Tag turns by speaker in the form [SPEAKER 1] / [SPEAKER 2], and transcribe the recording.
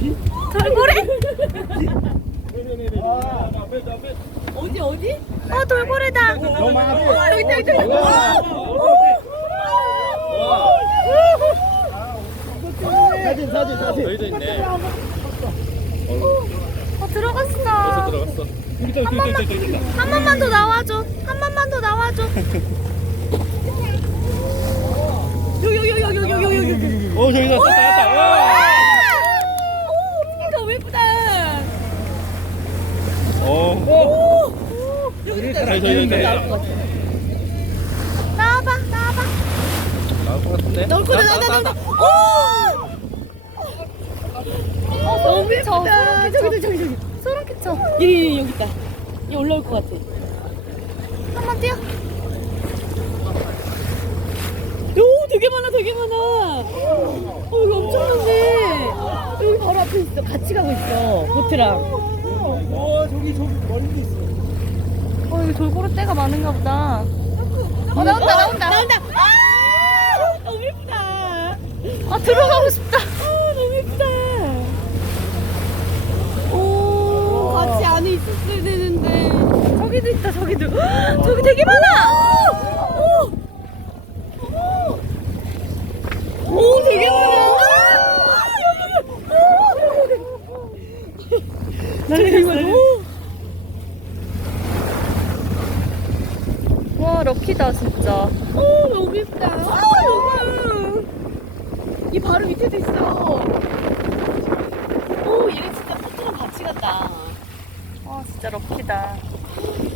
[SPEAKER 1] 돌고래?
[SPEAKER 2] 어디?
[SPEAKER 1] 돌고래다.
[SPEAKER 3] 너무 앞에.
[SPEAKER 2] 여기 있다.
[SPEAKER 3] 사진.
[SPEAKER 4] 여기도 있네.
[SPEAKER 1] 들어갔어.
[SPEAKER 4] 들어갔어. 여기 있다.
[SPEAKER 1] 한 번만 더 나와줘. 한 번만 더 나와줘.
[SPEAKER 2] 여기.
[SPEAKER 4] 저기다 왔다.
[SPEAKER 2] 너무 예쁘다.
[SPEAKER 4] 여기
[SPEAKER 2] 여기
[SPEAKER 4] 있다.
[SPEAKER 2] 나올 것 같아.
[SPEAKER 1] 나와봐.
[SPEAKER 4] 나올 것 같은데?
[SPEAKER 2] 나올 거다. 나. 너무 예쁘다. 저기.
[SPEAKER 1] 소름 끼쳐.
[SPEAKER 2] 여기 있다. 얘 올라올 것 같아.
[SPEAKER 1] 한번 뛰어.
[SPEAKER 2] 오, 되게 많아. 여기 엄청 많네. 여기 바로 앞에 있어. 같이 가고 있어. 보트랑.
[SPEAKER 3] 저기 멀리 있어.
[SPEAKER 1] 여기 돌고래 떼가 많은가 보다. 나온다.
[SPEAKER 2] 너무 예쁘다.
[SPEAKER 1] 들어가고 싶다.
[SPEAKER 2] 너무 예쁘다. 오, 같이 안에 있었어야 되는데.
[SPEAKER 1] 저기도 있다. 저기 되게 많아.
[SPEAKER 2] 오, 되게 많아.
[SPEAKER 1] 와, 럭키다 진짜.
[SPEAKER 2] 오, 너무 예쁘다. 여기. 이 바로 밑에도 있어. 오, 얘네 진짜 보트랑 같이 갔다.
[SPEAKER 1] 와, 진짜 럭키다.